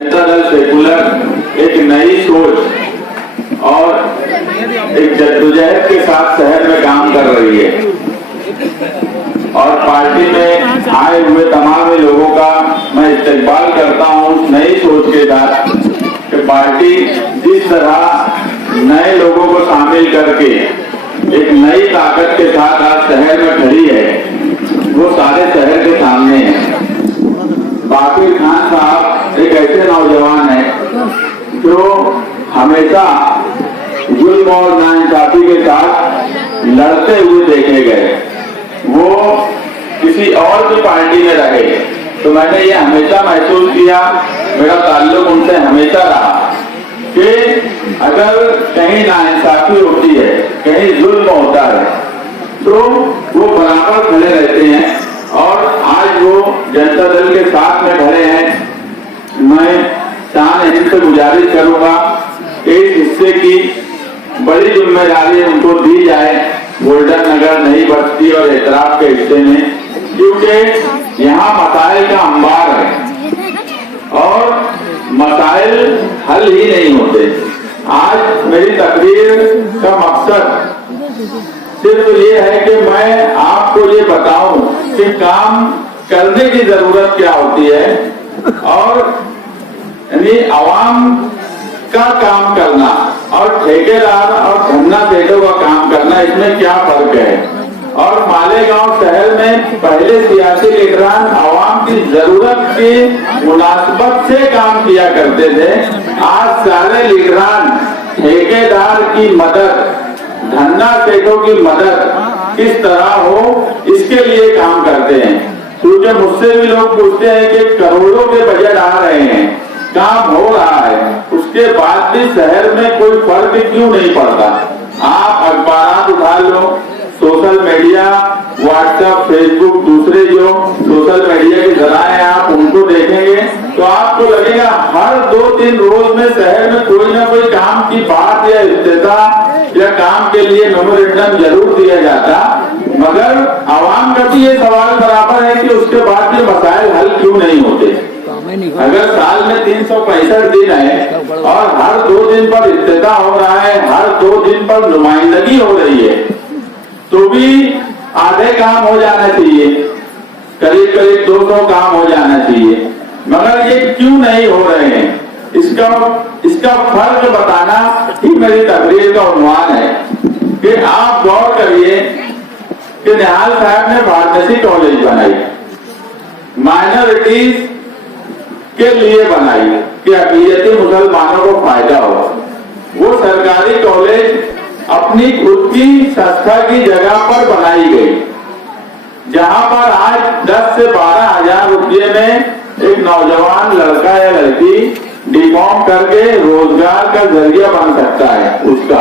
Janata Dal secular एक नई सोच और एक जद्दोजहद के साथ शहर में काम कर रही है और पार्टी में आए हुए तमाम लोगों का मैं इस्तेमाल करता हूं उस नई सोच के साथ कि पार्टी जिस तरह नए लोगों को शामिल करके एक नई ताकत के साथ आज शहर में खड़ी है वो सारे शहर के सामने है। बाकिर खान साहब एक ऐसे नौजवान है जो हमेशा जुल्म और नाइंसाफी के साथ लड़ते हुए देखे गए। वो किसी और भी पार्टी में रहे तो मैंने ये हमेशा महसूस किया, मेरा ताल्लुक उनसे हमेशा रहा कि अगर कहीं नाइंसाफी होती है, कहीं जुल्म होता है तो वो बराबर खड़े रहते हैं और आज वो जनता दल के साथ में खड़े हैं। मैं शान हिंद से गुजारिश करूंगा इस हिस्से की बड़ी जिम्मेदारी उनको दी जाए गोल्डन नगर, नई बस्ती और एतराफ के हिस्से में, क्योंकि यहाँ मसाइल का अंबार है और मसाइल हल ही नहीं होते। आज मेरी तकरीर का मकसद सिर्फ ये है कि मैं आपको ये बताऊं कि काम करने की जरूरत क्या होती है और यानी आवाम का काम करना और ठेकेदार और धन्ना सेठों का काम करना, इसमें क्या फर्क है। और मालेगांव शहर में पहले सियासी लीडरान आवाम की जरूरत की मुनासिबत से काम किया करते थे, आज सारे लीडरान ठेकेदार की मदद, धन्ना सेठों की मदद किस तरह हो इसके लिए काम करते हैं। क्योंकि मुझसे भी लोग पूछते हैं कि करोड़ों के बजट आ रहे हैं, काम हो रहा है, उसके बाद भी शहर में कोई फर्क क्यों नहीं पड़ता। आप अखबार उठा लो, सोशल मीडिया, व्हाट्सएप, फेसबुक, दूसरे जो सोशल मीडिया के जराए आप उनको देखेंगे तो आपको लगेगा हर 2-3 रोज में शहर में कोई ना कोई काम की बात या इफ्तिताह या काम के लिए मेमोरेंडम जरूर दिया जाता, मगर आवाम का भी ये सवाल बराबर है कि उसके बाद ये मसाइल हल क्यों नहीं होते। अगर साल में 365 दिन है और हर 2 दिन पर इफ्तिताह हो रहा है, हर 2 दिन पर नुमाइंदगी हो रही है, तो भी आधे काम हो जाना चाहिए, करीब करीब 200 काम हो जाना चाहिए, मगर ये क्यों नहीं हो रहे हैं, इसका फर्क बताना ही मेरी तकरीर का उन्वान है। कि आप गौर करिए कि निहाल साहब ने फार्मेसी कॉलेज बनाई, माइनॉरिटीज के लिए बनाई कि अक़लियती मुसलमानों को फायदा हो। वो सरकारी कॉलेज अपनी खुद की संस्था की जगह पर बनाई गई, जहां पर आज 10 से 12 हजार रुपये में एक नौजवान लड़का या लड़की डिफॉर्म करके रोजगार का जरिया बन सकता है उसका।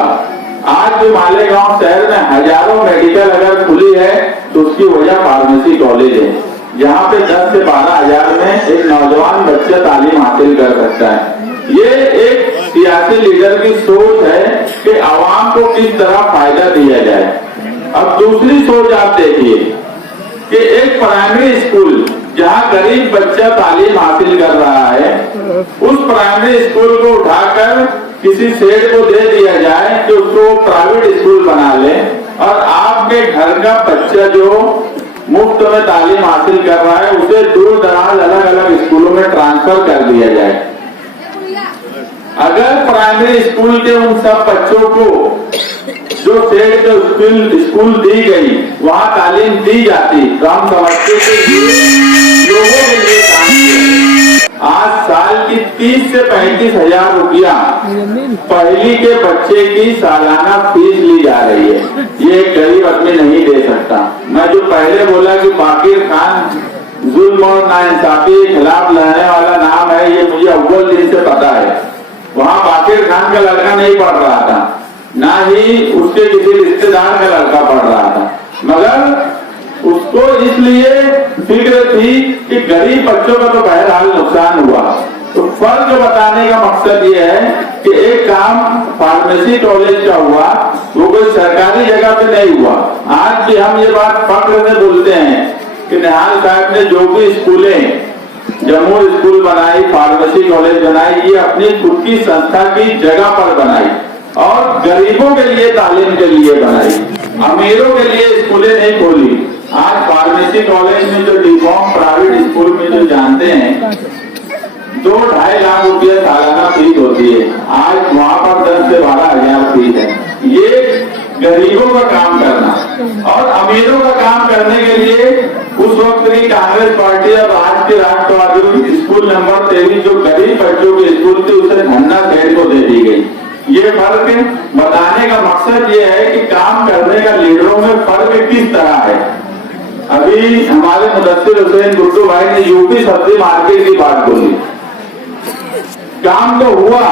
आज भी मालेगांव शहर में हजारों मेडिकल अगर खुली है तो उसकी वजह फार्मेसी कॉलेज है, जहाँ पे 10 से 12 हजार में एक नौजवान बच्चा तालीम हासिल कर सकता है। ये एक सियासी लीडर की सोच है कि आवाम को किस तरह फायदा दिया जाए। अब दूसरी सोच आप देखिए कि एक प्राइमरी स्कूल जहाँ गरीब बच्चा तालीम हासिल कर रहा है, उस प्राइमरी स्कूल को उठाकर किसी सेठ को दे दिया जाए कि उसको प्राइवेट स्कूल बना ले और आपके घर का बच्चा जो मुफ्त में तालीम हासिल कर रहा है उसे दूर दराज अलग अलग स्कूलों में ट्रांसफर कर दिया जाए। अगर प्राइमरी स्कूल के उन सब बच्चों को जो सेठ के स्कूल दी गई वहां तालीम दी जाती तो हम समझते थे लोगों के लिए काम किया। आज साल की 30 से 35 हजार रुपया पहली के बच्चे की सालाना फीस ली जा रही है, ये एक गरीब आदमी नहीं दे सकता। मैं जो पहले बोला कि बाकिर खान जुल्म और नाइंसाफी के खिलाफ लड़ने वाला नाम है, ये मुझे अव्वल दिन से पता है। वहाँ बाकिर खान का लड़का नहीं पढ़ रहा था, ना ही उसके किसी रिश्तेदार का लड़का पढ़ रहा था, मगर उसको इसलिए फिक्र थी कि गरीब बच्चों का तो बहरहाल नुकसान हुआ। तो फर्क बताने का मकसद ये है कि एक काम फार्मेसी कॉलेज का हुआ वो कोई सरकारी जगह पे नहीं हुआ। आज भी हम ये बात फख्र से बोलते हैं कि निहाल साहब ने जो भी स्कूलें जम्मू स्कूल बनाई, फार्मेसी कॉलेज बनाई, ये अपनी खुद की संस्था की जगह पर बनाई और गरीबों के लिए तालीम के लिए बनाई, अमीरों के लिए स्कूलें नहीं खोली। आज फार्मेसी कॉलेज में जो डिफॉर्म प्राइवेट स्कूल में जो जानते हैं 2-2.5 लाख रुपया सालाना फीस होती है, आज वहां पर 10 से 12 हजार फीस है। ये गरीबों का काम करना और अमीरों का काम करने के लिए उस वक्त की कांग्रेस पार्टी और आज के राष्ट्रवादी स्कूल नंबर 23 जो गरीब बच्चों के स्कूल थे उसे धन्ना सेठ को दे दी गई। ये फर्क बताने का मकसद ये है कि काम करने का लीडरों में फर्क किस तरह है। अभी हमारे मुदस्सिर हुसैन गुड्डू भाई ने यूपी सब्जी मार्केट की बात बोली, काम तो हुआ,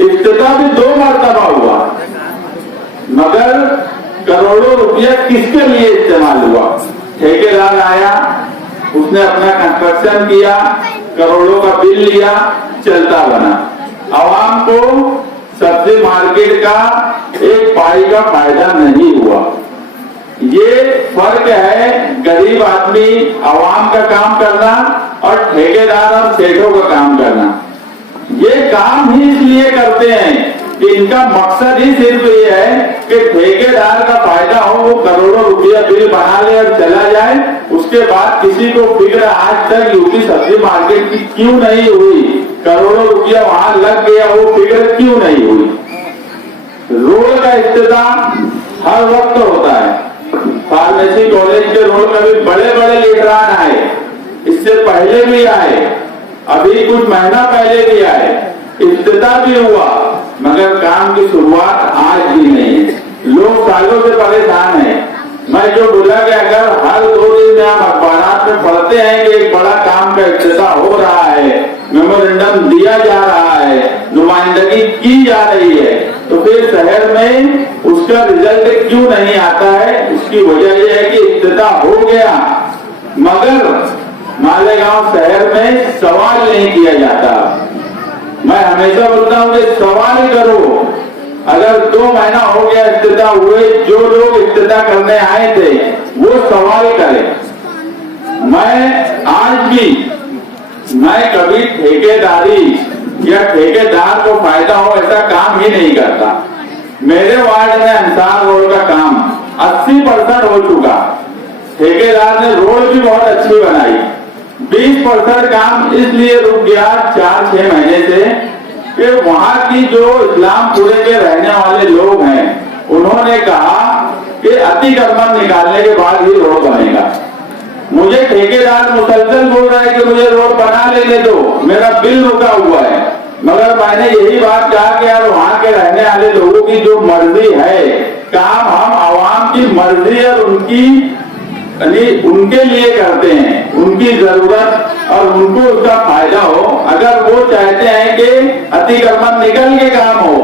इफ्तिताह भी 2 मरतबा हुआ, मगर करोड़ों रुपया किसके लिए इस्तेमाल हुआ? ठेकेदार आया, उसने अपना कंस्ट्रक्शन किया, करोड़ों का बिल लिया, चलता बना। आवाम को सब्जी मार्केट का एक पाई का फायदा नहीं हुआ। ये फर्क है गरीब आदमी आवाम का काम करना और ठेकेदार और सेठों का काम करना। ये काम ही इसलिए करते हैं कि इनका मकसद ही सिर्फ ये है कि ठेकेदार का फायदा हो, वो करोड़ों रुपया बिल बना ले और चला जाए। उसके बाद किसी को फिक्र आज तक यूपी सब्जी मार्केट की क्यों नहीं हुई, करोड़ों रुपया वहां लग गया, वो फिक्र क्यों नहीं हुई। रोड का इफ्तिताह हर वक्त होता है। फार्मेसी कॉलेज के रोड में भी बड़े बड़े लीडरान आए, इससे पहले भी आए, अभी कुछ महीना पहले भी आए, इफ्तिताह भी हुआ, मगर काम की शुरुआत आज भी नहीं है। लोग सालों से परेशान हैं। मैं जो बोला कि अगर हर 2 दिन में हम अखबार में पढ़ते हैं कि एक बड़ा काम का इफ्तिताह हो रहा है, मेमोरेंडम दिया जा रहा है, नुमाइंदगी की जा रही है, तो फिर शहर में उसका रिजल्ट क्यों नहीं आता है? उसकी वजह यह है कि इफ्तिताह हो गया मगर मालेगांव शहर में सवाल नहीं किया जाता। मैं हमेशा बोलता हूं कि सवाल करो। अगर 2 महीना हो गया इफ्तिताह हुए, जो लोग इफ्तिताह करने आए थे वो सवाल करें। मैं कभी ठेकेदारी या ठेकेदार को फायदा हो ऐसा काम ही नहीं करता। मेरे वार्ड में अंसार रोड का काम 80% हो चुका, ठेकेदार ने रोड भी बहुत अच्छी बनाई। 20% काम इसलिए रुक गया 4-6 महीने से कि वहां की जो इस्लामपुरे के रहने वाले लोग हैं उन्होंने कहा कि अतिक्रमण निकालने के बाद ही रोड बनेगा। मुझे ठेकेदार मुसलसल बोल रहा है कि मुझे रोड बना लेने दो, मेरा बिल रुका हुआ है, मगर मैंने यही बात कहा कि यार वहां के रहने वाले लोगों की जो मर्जी है, काम हम आवाम की मर्जी और उनके लिए करते हैं, उनकी जरूरत और उनको उसका फायदा हो। अगर वो चाहते हैं कि अतिक्रमण निकल के काम हो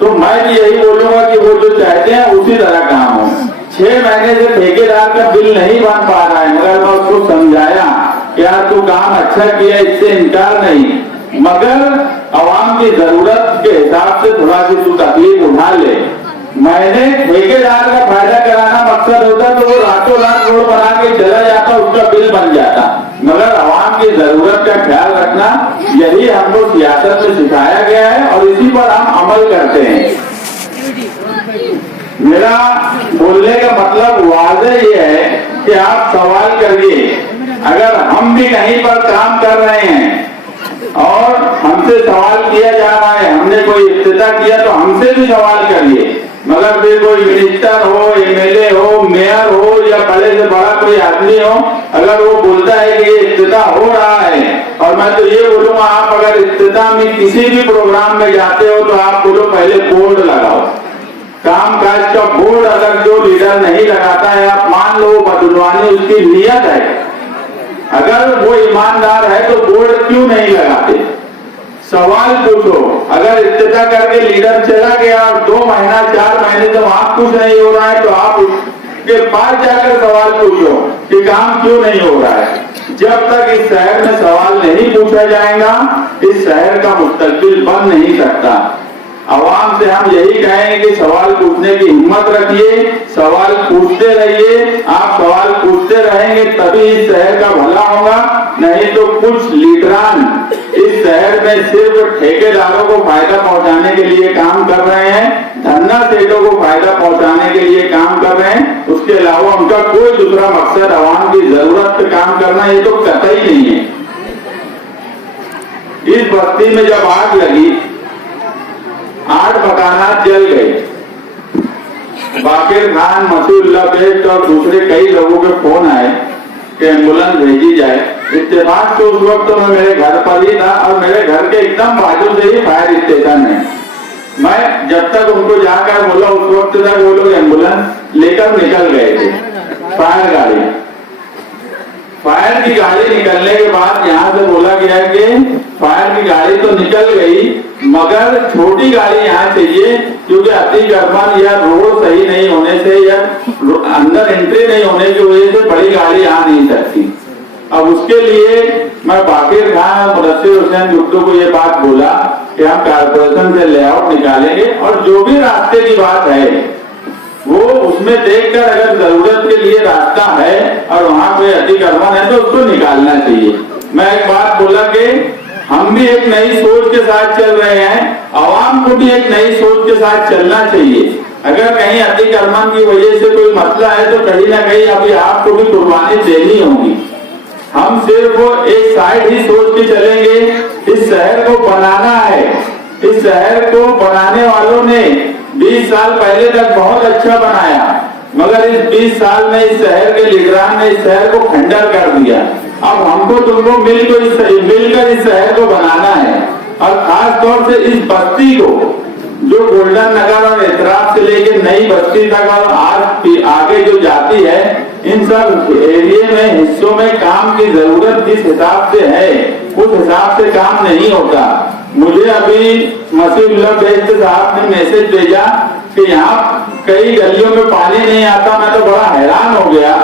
तो मैं भी यही बोलूंगा कि वो जो चाहते हैं उसी तरह काम हो। 6 महीने से ठेकेदार का बिल नहीं बन पा रहा है, मगर मैं उसको समझाया कि यार तू काम अच्छा किया, इससे इनकार नहीं, मगर आवाम की जरूरत के हिसाब से थोड़ा सी तू तकलीफ उठा ले। मैंने ठेकेदार का फायदा कराना मकसद होता तो वो रातों रात रोड बना के चला जाता, उसका बिल बन जाता, मगर आवाम की जरूरत का ख्याल रखना यही हमको सियासत में सिखाया गया है और इसी पर हम अमल करते हैं। मेरा बोलने का मतलब वाज़ेह ये है कि आप सवाल करिए। अगर हम भी कहीं पर काम कर रहे हैं और हमसे सवाल किया जा रहा है, हमने कोई इफ्तिताह किया तो हमसे भी सवाल करिए। मगर फिर कोई मिनिस्टर हो, एमएलए हो, मेयर हो या बड़े से बड़ा कोई आदमी हो, अगर वो बोलता है कि ये इफ्तिताह हो रहा है, और मैं तो ये बोलूंगा आप अगर इफ्तिताह में किसी भी प्रोग्राम में जाते हो तो आप बोलो पहले बोर्ड लगाओ। काम काज का बोर्ड अगर जो लीडर नहीं लगाता है, आप मान लो बदलवानी उसकी नियत है, अगर वो ईमानदार है तो बोर्ड क्यों नहीं लगाते? सवाल पूछो। अगर इफ्तिताह करके लीडर चला गया और 2 महीना 4 महीने से वहां कुछ नहीं हो रहा है तो आप उसके पास जाकर सवाल पूछो कि काम क्यों नहीं हो रहा है। जब तक इस शहर में सवाल नहीं पूछा जाएगा, इस शहर का मुस्तकबिल बन नहीं सकता। आवाम से हम यही कहेंगे कि सवाल पूछने की हिम्मत रखिए, सवाल पूछते रहिए। आप सवाल पूछते रहेंगे तभी इस शहर का भला होगा, नहीं तो कुछ लीडरान इस शहर में सिर्फ ठेकेदारों को फायदा पहुंचाने के लिए काम कर रहे हैं, धन्ना सेठों को फायदा पहुंचाने के लिए काम कर रहे हैं। उसके अलावा उनका कोई दूसरा मकसद आवाम की जरूरत पे काम करना ये तो कतई नहीं है। इस बस्ती में जब आग लगी 8 मकानात जल गए। बाकिर खान, मसीहुल्लाह बेग और दूसरे कई लोगों के फोन आए कि एम्बुलेंस भेजी जाए। इत्तेफाक तो उस वक्त मैं मेरे घर पर ही था और मेरे घर के एकदम बाजू से ही फायर स्टेशन है। मैं जब तक उनको जाकर बोला उस वक्त तक वो लोग एम्बुलेंस लेकर निकल गए थे। फायर की गाड़ी निकलने के बाद यहाँ से बोला गया कि फायर की गाड़ी तो निकल गई मगर छोटी गाड़ी यहाँ चाहिए, क्योंकि अतिक्रमण या रोड सही नहीं होने से या अंदर एंट्री नहीं होने की वजह से बड़ी गाड़ी आ नहीं सकती। अब उसके लिए मैं बाकिर खान और मुदस्सिर हुसैन गुट्टू को ये बात बोला कि हम कारपोरेशन से लेआउट निकालेंगे और जो भी रास्ते की बात है वो उसमें देखकर अगर जरूरत के लिए रास्ता है और वहाँ कोई अतिक्रमण है तो उसको निकालना चाहिए। मैं एक बात बोला कि हम भी एक नई सोच के साथ चल रहे हैं, आवाम को भी एक नई सोच के साथ चलना चाहिए। अगर कहीं अतिक्रमण की वजह से कोई मसला है तो कहीं ना कहीं अभी आपको भी कुर्बानी देनी होगी। हम सिर्फ एक साइड ही सोच के चलेंगे। इस शहर को बनाना है। इस शहर को बनाने वालों ने 20 साल पहले तक बहुत अच्छा बनाया, मगर इस 20 साल में इस शहर के लीडरान ने इस शहर को खंडर कर दिया। अब हमको तुमको मिलकर इस शहर को बनाना है और खास तौर से इस बस्ती को जो गोल्डन नगर और एतराफ से लेकर नई बस्ती तक और आज आगे जो जाती है, इन सब एरिया में हिस्सों में काम की जरूरत जिस हिसाब से है उस हिसाब से काम नहीं होता। मुझे अभी मसीहुल्लाह बेग साहब ने मैसेज भेजा कि यहाँ कई गलियों में पानी नहीं आता। मैं तो बड़ा हैरान हो गया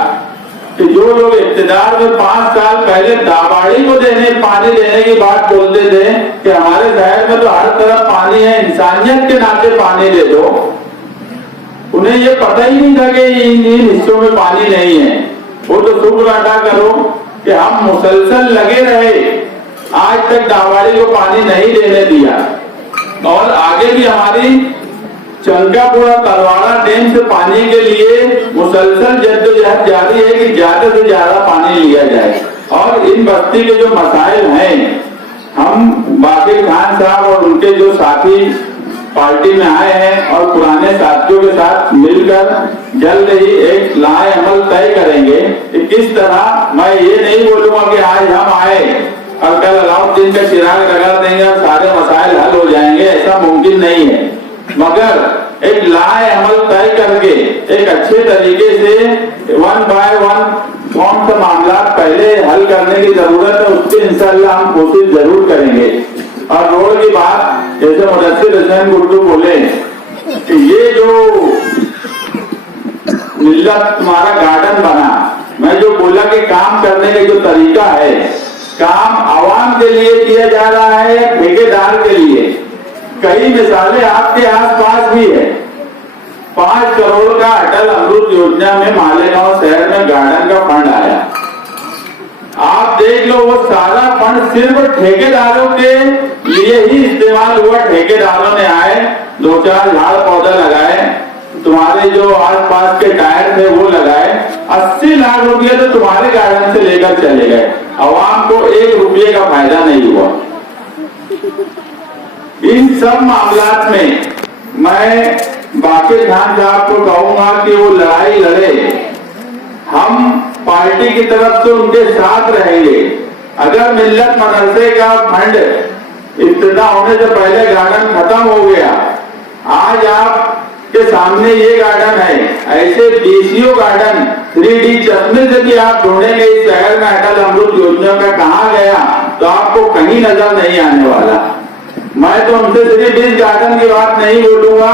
कि जो लोग इख्तियार में 5 साल पहले दाबाड़ी को पानी देने की बात बोलते थे कि हमारे शहर में तो हर तरफ पानी है, इंसानियत के नाते पानी दे दो, उन्हें ये पता ही नहीं था कि इन हिस्सों में पानी नहीं है। वो तो शुक्र अदा करो कि हम मुसलसल लगे रहे, आज तक दाबाड़ी को पानी नहीं देने दिया और आगे भी हमारी चंकापुरा तलवाड़ा डैम से पानी के लिए मुसलसल जद्दोजहद जारी है कि ज्यादा से ज्यादा पानी लिया जाए। और इन बस्ती के जो मसाइल हैं, हम बाकिर खान साहब और उनके जो साथी पार्टी में आए हैं और पुराने साथियों के साथ मिलकर जल्द ही एक लाए अमल तय करेंगे कि किस तरह। मैं ये नहीं बोलूंगा कि आज हम आए और कल अलाउद्दीन का चिराग लगा देंगे और सारे मसाइल हल हो जाएंगे, ऐसा मुमकिन नहीं है। मगर एक लाए अमल तय करके एक अच्छे तरीके से 1 बाय 1 कौन सा मामला पहले हल करने की जरूरत है, उसकी इंशाअल्लाह हम कोशिश जरूर करेंगे। और रोड की बात, जैसे मुदस्सिर हुसैन गुट्टू बोले कि ये जो मिल्लत तुम्हारा गार्डन बना, मैं जो बोला कि काम करने का जो तरीका है, काम आवाम के लिए किया जा रहा है या ठेकेदार के लिए। कई मिसालें आपके आसपास भी है। 5 करोड़ का अटल अमृत योजना में मालेगांव शहर में गार्डन का फंड आया। आप देख लो, वो सारा फंड सिर्फ ठेकेदारों के लिए ही इस्तेमाल हुआ। ठेकेदारों ने आए, 2-4 झाड़ पौधा लगाए, तुम्हारे जो आसपास के टायर थे वो लगाए, 80 लाख रुपये तो तुम्हारे गार्डन से लेकर चले गए। आवाम को 1 रुपये का फायदा नहीं हुआ। इन सब मामलात में मैं बाकिर खान साहब को कहूंगा कि वो लड़ाई लड़े, हम पार्टी की तरफ से उनके साथ रहेंगे। अगर मिल्लत मदरसे का फंड इब्तिदा होने से पहले गार्डन खत्म हो गया, आज आपके सामने ये गार्डन है, ऐसे डीसीओ गार्डन 3D चश्मे से भी आप ढूंढेंगे इस शहर में अटल अमृत योजना का कहाँ गया तो आपको कहीं नजर नहीं आने वाला। मैं तो उनसे सिर्फ इस गार्डन की बात नहीं बोलूंगा,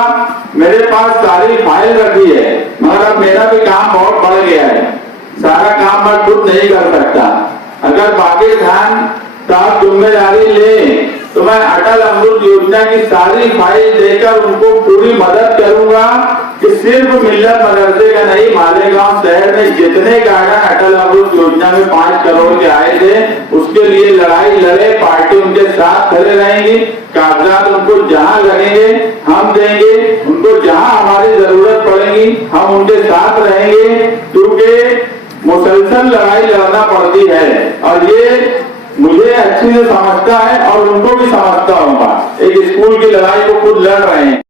मेरे पास सारी फाइल रखी है, मगर अब मेरा भी काम बहुत बढ़ गया है, सारा काम मैं खुद नहीं कर सकता। अगर बाकिर खान साहब जिम्मेदारी ले तो मैं अटल अमृत योजना की सारी फाइल देकर उनको पूरी मदद करूंगा कि सिर्फ मिल्लत मदरसे का नहीं, मालेगांव शहर में जितने गार्डन अटल अमृत योजना में 5 करोड़ के आए थे उसके लिए लड़ाई लड़े, पार्टी उनके साथ खड़े रहेंगी। कागजात उनको जहां लगेंगे हम देंगे, उनको जहां हमारी जरूरत पड़ेगी हम उनके साथ रहेंगे, क्योंकि मुसलसल लड़ाई लड़ना पड़ती है और ये मुझे अच्छी से समझता है और उनको भी समझता होगा। एक स्कूल की लड़ाई को खुद लड़ रहे हैं।